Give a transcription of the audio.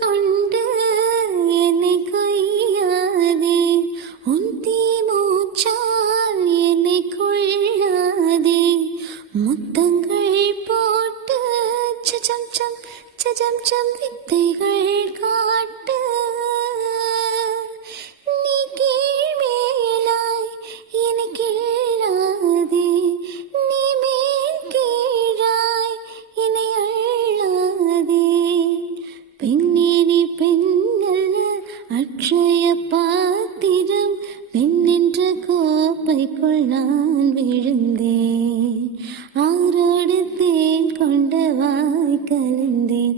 கொண்டு என்னை கொய்யாதே, உன் தீ மூச்சால் என்னை கொள்ளாதே, முத்தங்கள் போட்டு சஜம் சம் சஜம் சம் வித்தைகள் காட்டு. நீ கீழ்மேலாய் என்னை கிள்ளாதே, நீ மேல் கீழாய் என்னை அள்ளாதே. பெண்ணே நீ பெண்ணல்ல அட்சய பாத்திரம், பெண்ணென்ற கோப்பைக்குள் நான் விழுந்தேன், ஆரோடு தேன் கொண்ட வாய் கலந்தேன்.